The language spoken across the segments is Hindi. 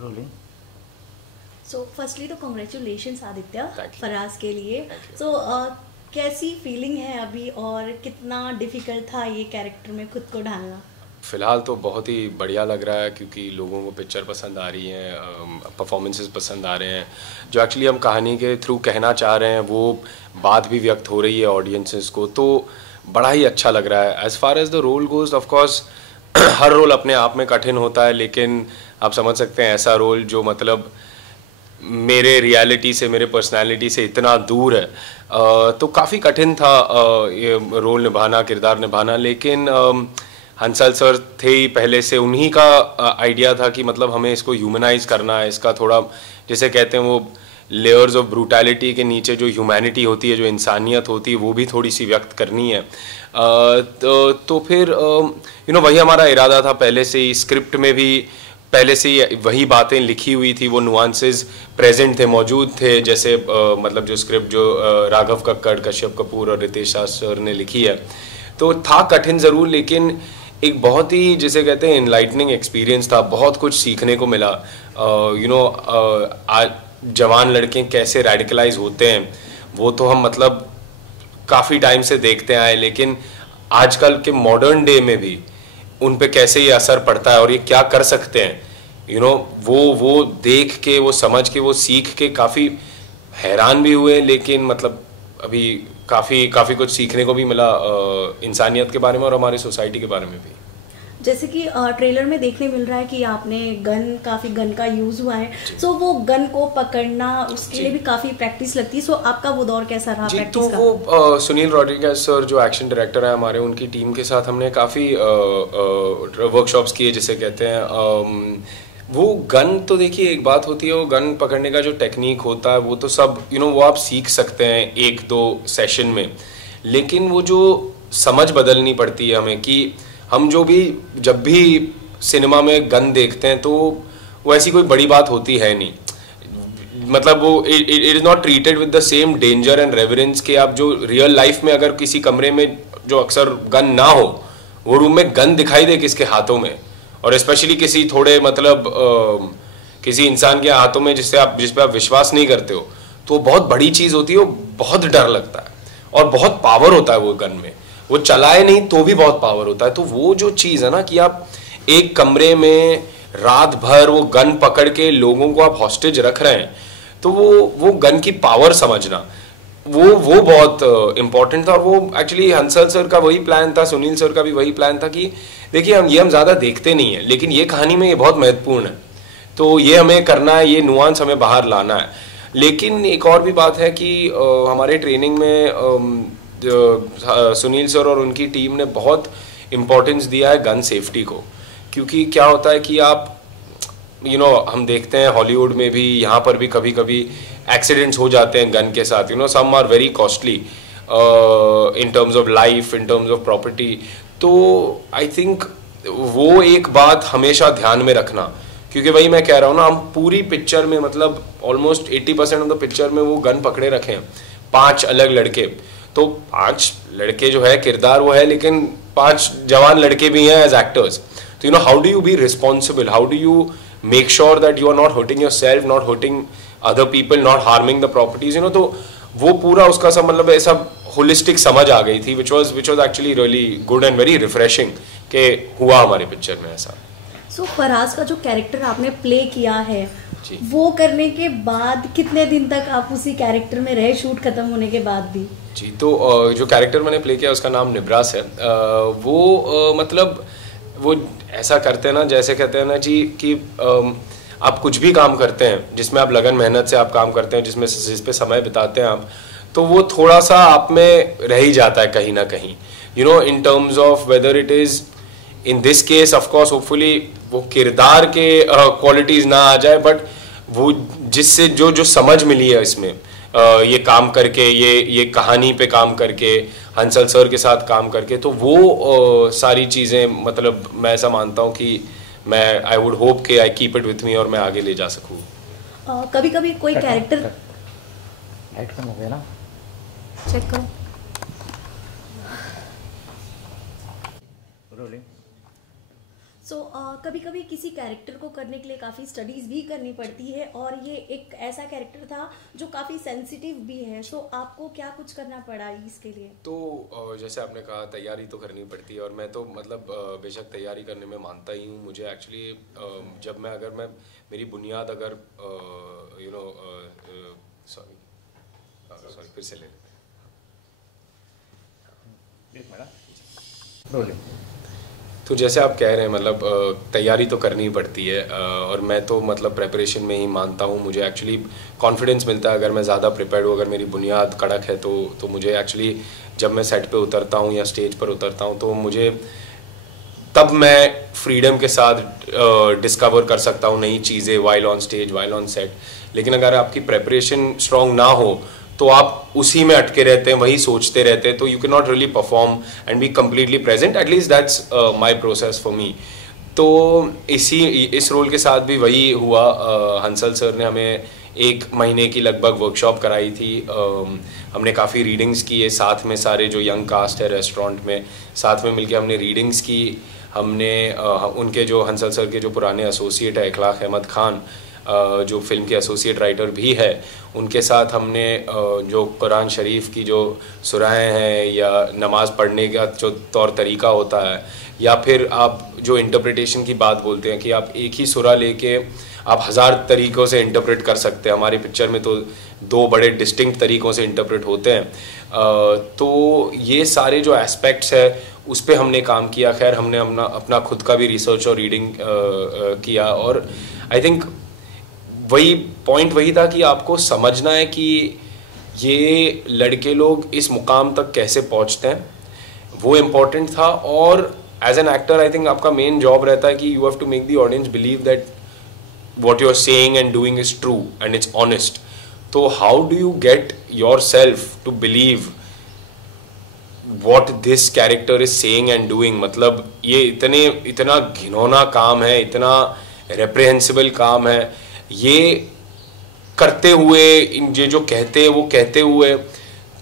रोलिंग। सो फर्स्टली तो congratulations Aditya Thank you. Faraz के लिए। Thank you. सो कैसी फीलिंग है अभी और कितना डिफिकल्ट था ये कैरेक्टर में खुद को ढालना? फ़िलहाल तो बहुत ही बढ़िया लग रहा है क्योंकि लोगों को पिक्चर पसंद आ रही है, परफॉर्मेंसेस पसंद आ रहे हैं, जो एक्चुअली हम कहानी के थ्रू कहना चाह रहे हैं वो बात भी व्यक्त हो रही है ऑडियंसेस को, तो बड़ा ही अच्छा लग रहा है। As far as the role goes of course हर रोल अपने आप में कठिन होता है, लेकिन आप समझ सकते हैं ऐसा रोल जो मतलब मेरे रियलिटी से, मेरे पर्सनालिटी से इतना दूर है, तो काफ़ी कठिन था ये रोल निभाना, किरदार निभाना। लेकिन हंसल सर थे ही पहले से, उन्हीं का आइडिया था कि मतलब हमें इसको ह्यूमनाइज करना है, इसका थोड़ा जैसे कहते हैं वो लेयर्स ऑफ ब्रूटैलिटी के नीचे जो ह्यूमैनिटी होती है, जो इंसानियत होती है, वो भी थोड़ी सी व्यक्त करनी है। तो फिर वही हमारा इरादा था पहले से ही, स्क्रिप्ट में भी पहले से ही वही बातें लिखी हुई थी, वो नुआंसेस प्रेजेंट थे, मौजूद थे, जैसे मतलब जो स्क्रिप्ट जो राघव कक्कड़, कश्यप कपूर और रितेश राज सर ने लिखी है, तो था कठिन ज़रूर, लेकिन एक बहुत ही जिसे कहते हैं इनलाइटनिंग एक्सपीरियंस था, बहुत कुछ सीखने को मिला। आज जवान लड़के कैसे रेडिकलाइज होते हैं वो तो हम मतलब काफ़ी टाइम से देखते आए, लेकिन आजकल के मॉडर्न डे में भी उन पे कैसे ये असर पड़ता है और ये क्या कर सकते हैं, वो देख के, वो समझ के, वो सीख के काफ़ी हैरान भी हुए, लेकिन मतलब अभी काफ़ी कुछ सीखने को भी मिला इंसानियत के बारे में और हमारी सोसाइटी के बारे में भी। जैसे कि ट्रेलर में देखने मिल रहा है कि आपने काफ़ी गन का यूज़ हुआ है, सो वो गन को पकड़ना उसके लिए भी काफ़ी प्रैक्टिस लगती है, सो आपका वो दौर कैसा रहा प्रैक्टिस का? तो वो सुनील रॉड्रिगेज सर जो एक्शन डायरेक्टर है हमारे, उनकी टीम के साथ हमने काफ़ी वर्कशॉप्स किए, जिसे कहते हैं वो गन। तो देखिए एक बात होती है, वो गन पकड़ने का जो टेक्निक होता है वो तो सब वो आप सीख सकते हैं एक दो सेशन में, लेकिन वो जो समझ बदलनी पड़ती है हमें कि हम जब भी सिनेमा में गन देखते हैं तो वो ऐसी कोई बड़ी बात होती है नहीं, मतलब वो it is not treated with the same danger and reverence के आप जो रियल लाइफ में अगर किसी कमरे में जो अक्सर गन ना हो, वो रूम में गन दिखाई दे किसके हाथों में, और स्पेशली किसी थोड़े मतलब किसी इंसान के हाथों में जिस पे आप विश्वास नहीं करते हो, तो बहुत बड़ी चीज़ होती है, वो बहुत डर लगता है और बहुत पावर होता है वो गन में, वो चलाए नहीं तो भी बहुत पावर होता है। तो वो जो चीज़ है ना कि आप एक कमरे में रात भर वो गन पकड़ के लोगों को आप हॉस्टेज रख रहे हैं, तो वो गन की पावर समझना वो बहुत इम्पोर्टेंट था। और वो एक्चुअली हंसल सर का वही प्लान था, सुनील सर का भी वही प्लान था कि देखिए हम ज़्यादा देखते नहीं है, लेकिन ये कहानी में ये बहुत महत्वपूर्ण है, तो ये हमें करना है, ये नुआंस हमें बाहर लाना है। लेकिन एक और भी बात है कि हमारे ट्रेनिंग में सुनील सर और उनकी टीम ने बहुत इम्पोर्टेंस दिया है गन सेफ्टी को, क्योंकि क्या होता है कि आप हम देखते हैं हॉलीवुड में भी, यहाँ पर भी कभी कभी एक्सीडेंट्स हो जाते हैं गन के साथ, some are very costly in terms of life, in terms of property. तो आई थिंक वो एक बात हमेशा ध्यान में रखना, क्योंकि वही मैं कह रहा हूँ ना, हम पूरी पिक्चर में मतलब ऑलमोस्ट 80% ऑफ द पिक्चर में वो गन पकड़े रखे हैं, 5 अलग लड़के, तो 5 लड़के जो है किरदार वो है, लेकिन 5 जवान लड़के भी हैं एज एक्टर्स। तो how do you be responsible, how do you make sure that you are not hurting your self, not hurting other people, not harming the properties, तो वो पूरा उसका सब मतलब ऐसा होलिस्टिक समझ आ गई थी, which was actually really good and very refreshing के हुआ हमारे पिक्चर में ऐसा। सो फराज का जो कैरेक्टर आपने प्ले किया है, वो करने के बाद कितने दिन तक आप उसी कैरेक्टर में रहे, शूट खत्म होने के बाद भी? जी, तो जो कैरेक्टर मैंने प्ले किया उसका नाम निब्रास है। वो मतलब वो ऐसा करते हैं ना, जैसे कहते हैं ना जी कि आप कुछ भी काम करते हैं जिसमें आप लगन मेहनत से आप काम करते हैं, जिस पे समय बिताते हैं आप, तो वो थोड़ा सा आप में रह ही जाता है कहीं ना कहीं, इन terms of whether it is in this case of course hopefully वो किरदार के क्वालिटीज़ ना आ जाए, बट वो जिससे जो समझ मिली है इसमें ये काम करके, ये कहानी पे काम करके, हंसल सर के साथ काम करके, तो वो सारी चीज़ें मतलब मैं ऐसा मानता हूँ कि मैं आई वुड होप कि I keep it with me और मैं आगे ले जा सकूँ। कभी कभी कोई कैरेक्टर लाइट कम हो गया ना, चेक करो। सो कभी कभी किसी कैरेक्टर को करने के लिए काफ़ी स्टडीज़ भी करनी पड़ती है, और ये एक ऐसा कैरेक्टर था जो काफ़ी सेंसिटिव भी है। सो आपको क्या कुछ करना पड़ा इसके लिए? तो जैसे आपने कहा, तैयारी तो करनी पड़ती है, और मैं तो मतलब बेशक तैयारी करने में मानता ही हूँ। मुझे एक्चुअली जब मैं अगर मैं मेरी बुनियाद अगर सॉरी फिर से ले लेते हैं। तो जैसे आप कह रहे हैं, मतलब तैयारी तो करनी ही पड़ती है, और मैं तो मतलब प्रेपरेशन में ही मानता हूँ। मुझे एक्चुअली कॉन्फिडेंस मिलता है अगर मैं ज़्यादा प्रिपेयर्ड हूँ, अगर मेरी बुनियाद कड़क है तो मुझे एक्चुअली जब मैं सेट पे उतरता हूँ या स्टेज पर उतरता हूँ तो मुझे तब मैं फ्रीडम के साथ डिस्कवर कर सकता हूँ नई चीज़ें while on stage, while on set. लेकिन अगर आपकी प्रेपरेशन स्ट्रॉन्ग ना हो तो आप उसी में अटके रहते हैं, वही सोचते रहते हैं, तो you can not really perform and be completely present. At least that's my process for me. तो इस रोल के साथ भी वही हुआ। हंसल सर ने हमें 1 महीने की लगभग वर्कशॉप कराई थी। हमने काफ़ी रीडिंग्स की है साथ में, सारे जो यंग कास्ट है रेस्टोरेंट में साथ में मिलके हमने रीडिंग्स की। हमने उनके जो हंसल सर के जो पुराने एसोसिएट है इखलाक अहमद खान, जो फिल्म के एसोसिएट राइटर भी है, उनके साथ हमने जो कुरान शरीफ की जो सुराहें हैं या नमाज़ पढ़ने का जो तौर तरीका होता है, या फिर आप जो इंटरप्रिटेशन की बात बोलते हैं कि आप एक ही सुरा लेके आप 1000 तरीक़ों से इंटरप्रेट कर सकते हैं। हमारी पिक्चर में तो 2 बड़े डिस्टिंक्ट तरीक़ों से इंटरप्रेट होते हैं। तो ये सारे जो एस्पेक्ट्स है उस पर हमने काम किया। खैर हमने अपना खुद का भी रिसर्च और रीडिंग किया, और आई थिंक पॉइंट वही था कि आपको समझना है कि ये लड़के लोग इस मुकाम तक कैसे पहुंचते हैं, वो इम्पोर्टेंट था। और as an actor I think आपका मेन जॉब रहता है कि you have to make the audience believe that what you're saying and doing is true and it's honest. So how do you get yourself to believe what this character is saying and doing? मतलब ये इतना घिनौना काम है, इतना reprehensible काम है, ये करते हुए ये जो कहते हैं वो कहते हुए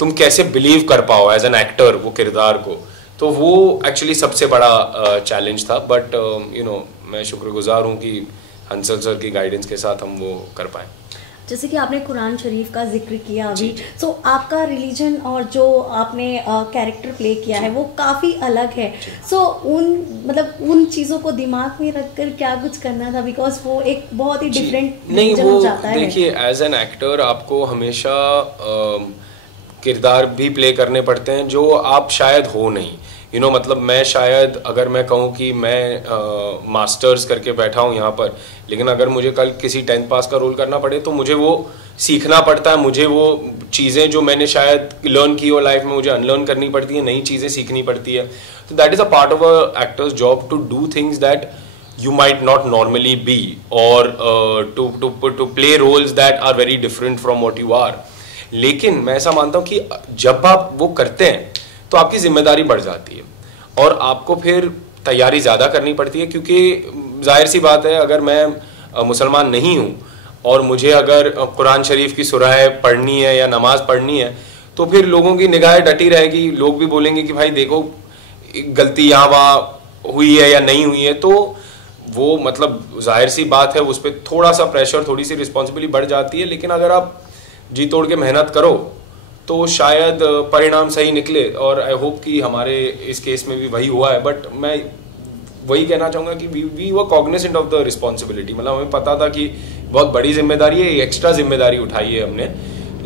तुम कैसे बिलीव कर पाओ एज एन एक्टर वो किरदार को। तो वो एक्चुअली सबसे बड़ा चैलेंज था। बट मैं शुक्रगुजार हूँ कि हंसल सर की गाइडेंस के साथ हम वो कर पाए। जैसे कि आपने कुरान शरीफ का जिक्र किया अभी, सो आपका रिलीजन और जो आपने कैरेक्टर प्ले किया है वो काफ़ी अलग है। सो उन चीज़ों को दिमाग में रखकर क्या कुछ करना था, बिकॉज वो एक बहुत ही डिफरेंट रिलीजन हो जाता है। देखिए एज एन एक्टर आपको हमेशा किरदार भी प्ले करने पड़ते हैं जो आप शायद हो नहीं। मतलब मैं शायद अगर मैं कहूँ कि मैं मास्टर्स करके बैठा हूँ यहाँ पर, लेकिन अगर मुझे कल किसी 10th पास का रोल करना पड़े तो मुझे वो सीखना पड़ता है। मुझे वो चीज़ें जो मैंने शायद लर्न की हो लाइफ में मुझे अनलर्न करनी पड़ती है, नई चीज़ें सीखनी पड़ती है। तो that is a part of a actor's job to do things that you might not normally be, or to play roles that are very different from what you are. लेकिन मैं ऐसा मानता हूँ कि जब आप वो करते हैं तो आपकी जिम्मेदारी बढ़ जाती है और आपको फिर तैयारी ज़्यादा करनी पड़ती है, क्योंकि जाहिर सी बात है अगर मैं मुसलमान नहीं हूँ और मुझे अगर कुरान शरीफ की सुराहें पढ़नी है या नमाज पढ़नी है तो फिर लोगों की निगाहें डटी रहेगी। लोग भी बोलेंगे कि भाई देखो गलती यहाँ वहाँ हुई है या नहीं हुई है, तो वो मतलब जाहिर सी बात है उस पर थोड़ा सा प्रेशर, थोड़ी सी रिस्पॉन्सिबिलिटी बढ़ जाती है। लेकिन अगर आप जी तोड़ के मेहनत करो तो शायद परिणाम सही निकले, और आई होप कि हमारे इस केस में भी वही हुआ है। बट मैं वही कहना चाहूँगा कि we were cognizant of the responsibility. मतलब हमें पता था कि बहुत बड़ी जिम्मेदारी है, एक्स्ट्रा जिम्मेदारी उठाई है हमने,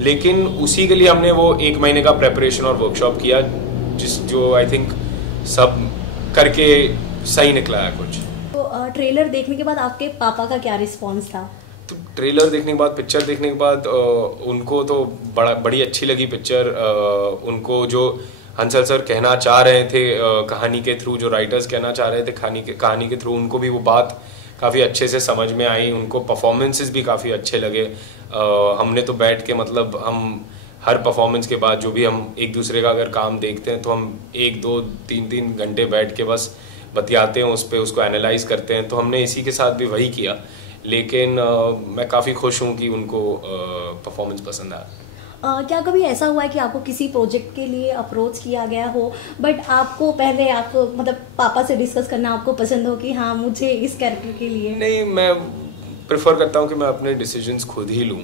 लेकिन उसी के लिए हमने वो 1 महीने का प्रेपरेशन और वर्कशॉप किया, जो आई थिंक सब करके सही निकला है कुछ। तो ट्रेलर देखने के बाद आपके पापा का क्या रिस्पॉन्स था? तो ट्रेलर देखने के बाद, पिक्चर देखने के बाद उनको तो बड़ी अच्छी लगी पिक्चर। उनको जो हंसल सर कहना चाह रहे थे कहानी के थ्रू, जो राइटर्स कहना चाह रहे थे कहानी के थ्रू, उनको भी वो बात काफ़ी अच्छे से समझ में आई। उनको परफॉर्मेंसेस भी काफ़ी अच्छे लगे। हमने तो बैठ के मतलब हम हर परफॉर्मेंस के बाद जो भी हम एक दूसरे का अगर काम देखते हैं तो हम 1, 2, 3 घंटे बैठ के बस बतियाते हैं उस पर, उसको एनालाइज करते हैं। तो हमने इसी के साथ भी वही किया। लेकिन मैं काफ़ी खुश हूँ कि उनको परफॉर्मेंस पसंद आया। क्या कभी ऐसा हुआ है कि आपको किसी प्रोजेक्ट के लिए अप्रोच किया गया हो, बट आपको पहले आपको मतलब पापा से डिस्कस करना आपको पसंद हो कि हाँ मुझे इस कैरेक्टर के लिए? नहीं, मैं प्रेफर करता हूँ कि मैं अपने डिसीजंस खुद ही लूँ।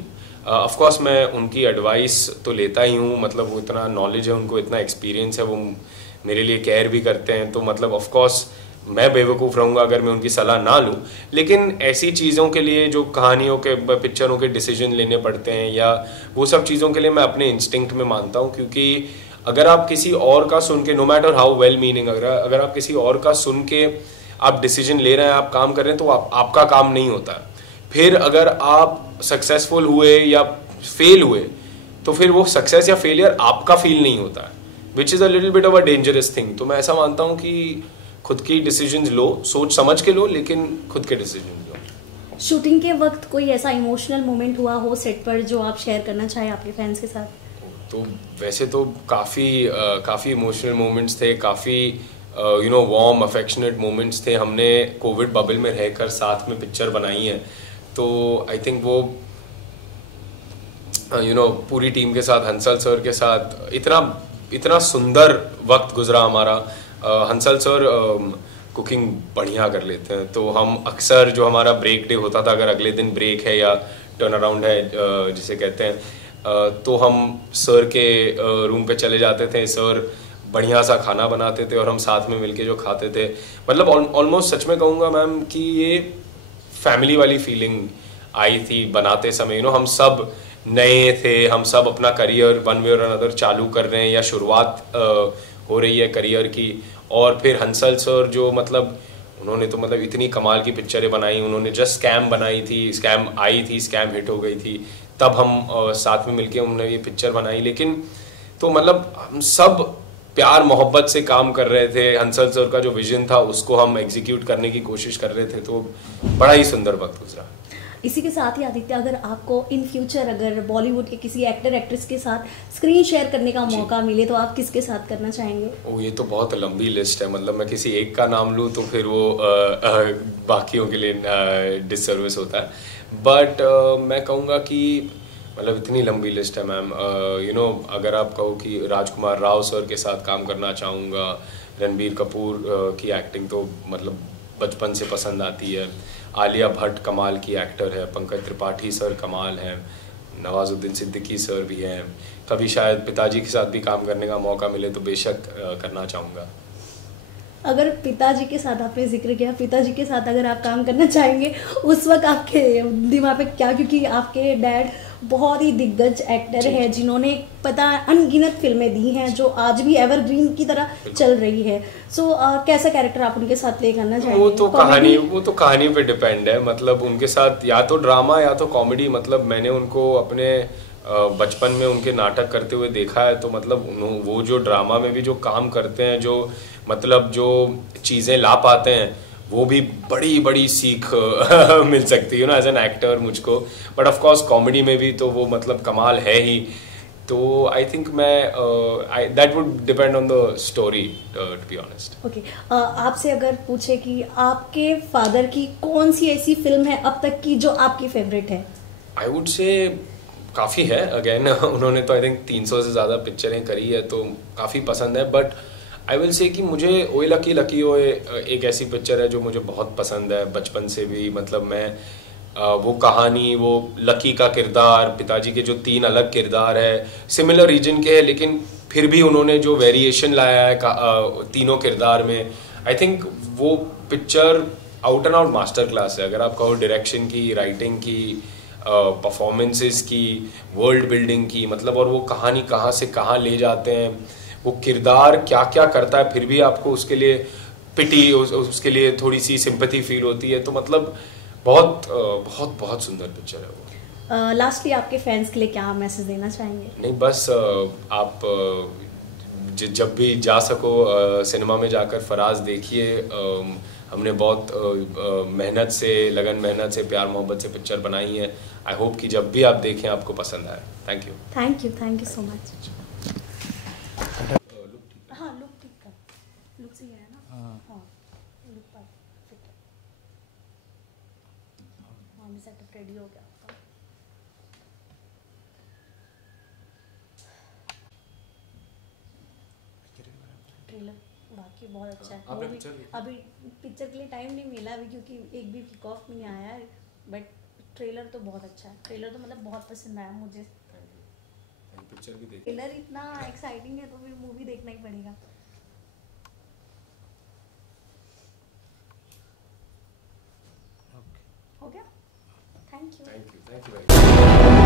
ऑफ कोर्स मैं उनकी एडवाइस तो लेता ही हूँ, मतलब वो इतना नॉलेज है उनको, इतना एक्सपीरियंस है, वो मेरे लिए केयर भी करते हैं, तो मतलब ऑफ कोर्स मैं बेवकूफ़ रहूँगा अगर मैं उनकी सलाह ना लूँ। लेकिन ऐसी चीज़ों के लिए जो कहानियों के पिक्चरों के डिसीजन लेने पड़ते हैं या वो सब चीज़ों के लिए मैं अपने इंस्टिंक्ट में मानता हूँ, क्योंकि अगर आप किसी और का सुन के, no matter how well meaning, अगर आप किसी और का सुन के आप डिसीजन ले रहे हैं, आप काम कर रहे हैं, तो आपका काम नहीं होता। फिर अगर आप सक्सेसफुल हुए या फेल हुए तो फिर वो सक्सेस या फेलियर आपका फील नहीं होता, which is a little bit of a dangerous thing. तो मैं ऐसा मानता हूँ कि खुद की डिसीजंस लो, सोच समझ के लो, लेकिन खुद के डिसीजन लो। शूटिंग के वक्त कोई ऐसा इमोशनल मोमेंट हुआ हो सेट पर जो आप शेयर करना चाहें आपके फैंस के साथ? तो वैसे तो काफ़ी इमोशनल मोमेंट्स थे, काफ़ी वार्म अफेक्शनेट मोमेंट्स थे। हमने कोविड बबल में रहकर साथ में पिक्चर बनाई है, तो आई थिंक वो पूरी टीम के साथ, हंसल सर के साथ इतना सुंदर वक्त गुजरा हमारा। हंसल सर कुकिंग बढ़िया कर लेते हैं, तो हम अक्सर जो हमारा ब्रेक डे होता था, अगर अगले दिन ब्रेक है या टर्न अराउंड है जिसे कहते हैं, तो हम सर के रूम पे चले जाते थे। सर बढ़िया सा खाना बनाते थे और हम साथ में मिलके जो खाते थे, मतलब ऑलमोस्ट सच में कहूँगा मैम कि ये फैमिली वाली फीलिंग आई थी बनाते समय। हम सब नए थे, हम सब अपना करियर वन वे और अनदर चालू कर रहे हैं या शुरुआत हो रही है करियर की। और फिर हंसल सर जो मतलब उन्होंने तो मतलब इतनी कमाल की पिक्चरें बनाई। उन्होंने जस्ट स्कैम बनाई थी, स्कैम आई थी, स्कैम हिट हो गई थी, तब हम साथ में मिलके उन्होंने ये पिक्चर बनाई। लेकिन तो मतलब हम सब प्यार मोहब्बत से काम कर रहे थे। हंसल सर का जो विजन था उसको हम एग्जीक्यूट करने की कोशिश कर रहे थे, तो बड़ा ही सुंदर वक्त गुजरा। इसी के साथ ही आदित्य, अगर आपको इन फ्यूचर अगर बॉलीवुड के किसी एक्टर एक्ट्रेस के साथ स्क्रीन शेयर करने का मौका मिले तो आप किसके साथ करना चाहेंगे? ये तो बहुत लंबी लिस्ट है, मतलब मैं किसी एक का नाम लूँ तो फिर वो बाकियों के लिए डिससर्विस होता है। बट मैं कहूँगा कि मतलब इतनी लंबी लिस्ट है मैम। अगर आप कहो कि राजकुमार राव सर के साथ काम करना चाहूँगा। रणबीर कपूर की एक्टिंग तो मतलब बचपन से पसंद आती है। आलिया भट्ट कमाल की एक्टर है। पंकज त्रिपाठी सर कमाल हैं। नवाजुद्दीन सिद्दीकी सर भी हैं। कभी शायद पिताजी के साथ भी काम करने का मौका मिले तो बेशक करना चाहूँगा। अगर पिताजी के साथ, आपने जिक्र किया पिताजी के साथ अगर आप काम करना चाहेंगे, उस वक्त आपके दिमाग पे क्या, क्योंकि आपके डैड बहुत ही दिग्गज एक्टर है जिन्होंने पता अनगिनत फिल्में दी हैं जो आज भी एवरग्रीन की तरह चल रही है। सो कैसा कैरेक्टर आप उनके साथ प्ले करना चाहेंगे? वो तो कहानी पे डिपेंड है। मतलब उनके साथ या तो ड्रामा या तो कॉमेडी। मतलब मैंने उनको अपने बचपन में उनके नाटक करते हुए देखा है, तो मतलब वो जो ड्रामा में भी जो काम करते हैं, जो मतलब जो चीज़ें ला पाते हैं, वो भी बड़ी बड़ी सीख मिल सकती है ना एज एन एक्टर मुझको। बट ऑफ कोर्स कॉमेडी में भी तो वो मतलब कमाल है ही। तो आई थिंक मैं that would depend on the story to be honest. Okay, आपसे अगर पूछे कि आपके फादर की कौन सी ऐसी फिल्म है अब तक की जो आपकी फेवरेट है? आई वुड से काफ़ी है। अगेन उन्होंने तो आई थिंक 300 से ज़्यादा पिक्चरें करी है, तो काफ़ी पसंद है। बट आई विल से कि मुझे ओए लकी लकी ओए एक ऐसी पिक्चर है जो मुझे बहुत पसंद है बचपन से भी। मतलब मैं वो कहानी, वो लकी का किरदार, पिताजी के जो 3 अलग किरदार है, सिमिलर रीजन के हैं, लेकिन फिर भी उन्होंने जो वेरिएशन लाया है तीनों किरदार में, आई थिंक वो picture out and out master class है। अगर आप कहो डायरेक्शन की, राइटिंग की, परफॉर्मेंसेस की, वर्ल्ड बिल्डिंग की, मतलब और वो कहानी कहाँ से कहाँ ले जाते हैं, वो किरदार क्या क्या करता है, फिर भी आपको उसके लिए पिटी, उसके लिए थोड़ी सी सिंपैथी फील होती है। तो मतलब बहुत बहुत बहुत सुंदर पिक्चर है वो। लास्टली आपके फैंस के लिए क्या मैसेज देना चाहेंगे? नहीं, बस आप जब भी जा सको सिनेमा में जाकर फराज देखिए। हमने बहुत मेहनत से, लगन मेहनत से, प्यार मोहब्बत से पिक्चर बनाई है। आई होप कि जब भी आप देखें आपको पसंद आए। Thank you so much. हाँ, लुक ठीक है, लुक सही है ना? हाँ, लुक परफेक्ट है। हाँ, सेटअप रेडी हो गया आपका। ट्रेलर बाकी बहुत अच्छा है। आपने Movie- picture- अभी पिक्चर के लिए टाइम नहीं मिला अभी, क्योंकि एक भी किक ऑफ नहीं आया है, बट ट्रेलर तो बहुत अच्छा है। ट्रेलर तो मतलब बहुत पसंद आया मुझे। थैंक यू, पिक्चर भी देखिए। ट्रेलर इतना एक्साइटिंग है तो फिर मूवी देखना ही पड़ेगा। ओके। हो गया? Thank you. Thank you very much.